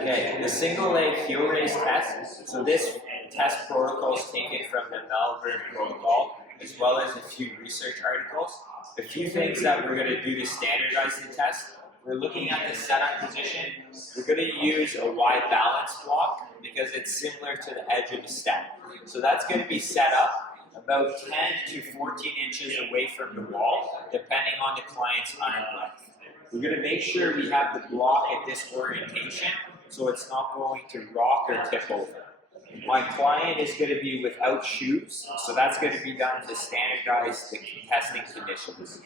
Okay, the single leg heel raise test. So this test protocol is taken from the Melbourne protocol, as well as a few research articles. A few things that we're going to do to standardize the test. We're looking at the setup position. We're going to use a wide balance block because it's similar to the edge of the step. So that's going to be set up about 10 to 14 inches away from the wall, depending on the client's arm length. We're going to make sure we have the block at this orientation so it's not going to rock or tip over. My client is going to be without shoes, so that's going to be done to standardize the testing conditions.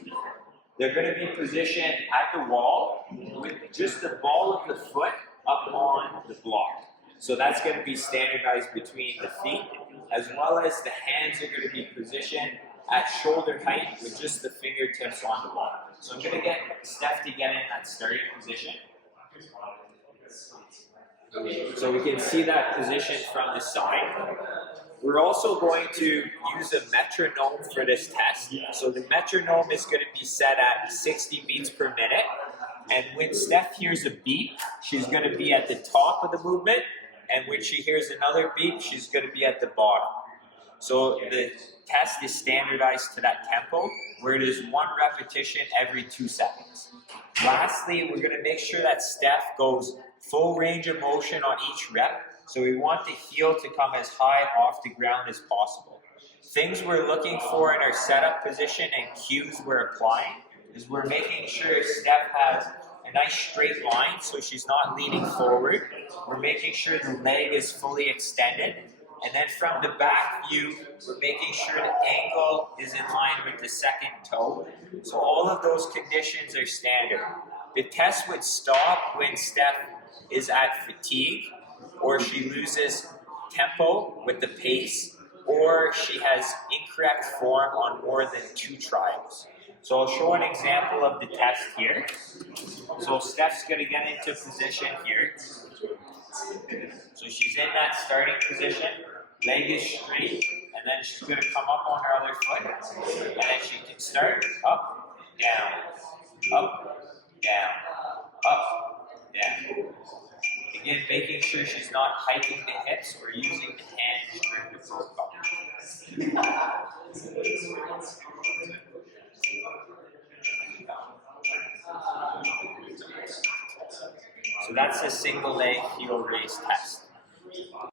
They're going to be positioned at the wall with just the ball of the foot up on the block. So that's going to be standardized between the feet, as well as the hands are going to be positioned at shoulder height with just the fingertips on the wall. So I'm going to get Steph to get in that starting position. So we can see that position from the side. We're also going to use a metronome for this test. So the metronome is going to be set at 60 beats per minute. And when Steph hears a beat, she's going to be at the top of the movement. And when she hears another beat, she's going to be at the bottom. So the test is standardized to that tempo, where it is 1 repetition every 2 seconds. Lastly, we're going to make sure that Steph goes full range of motion on each rep. So we want the heel to come as high off the ground as possible. Things we're looking for in our setup position and cues we're applying is we're making sure Steph has a nice straight line so she's not leaning forward. We're making sure the leg is fully extended. And then from the back view, we're making sure the ankle is in line with the second toe. So all of those conditions are standard. The test would stop when Steph is at fatigue, or she loses tempo with the pace, or she has incorrect form on more than 2 trials. So I'll show an example of the test here. So Steph's going to get into position here. So she's in that starting position, leg is straight, and then she's going to come up on her other foot, and then she can start up, down, up, down, up, down. Again, making sure she's not hiking the hips or using the hands during the protocol. So that's a single leg heel raise test.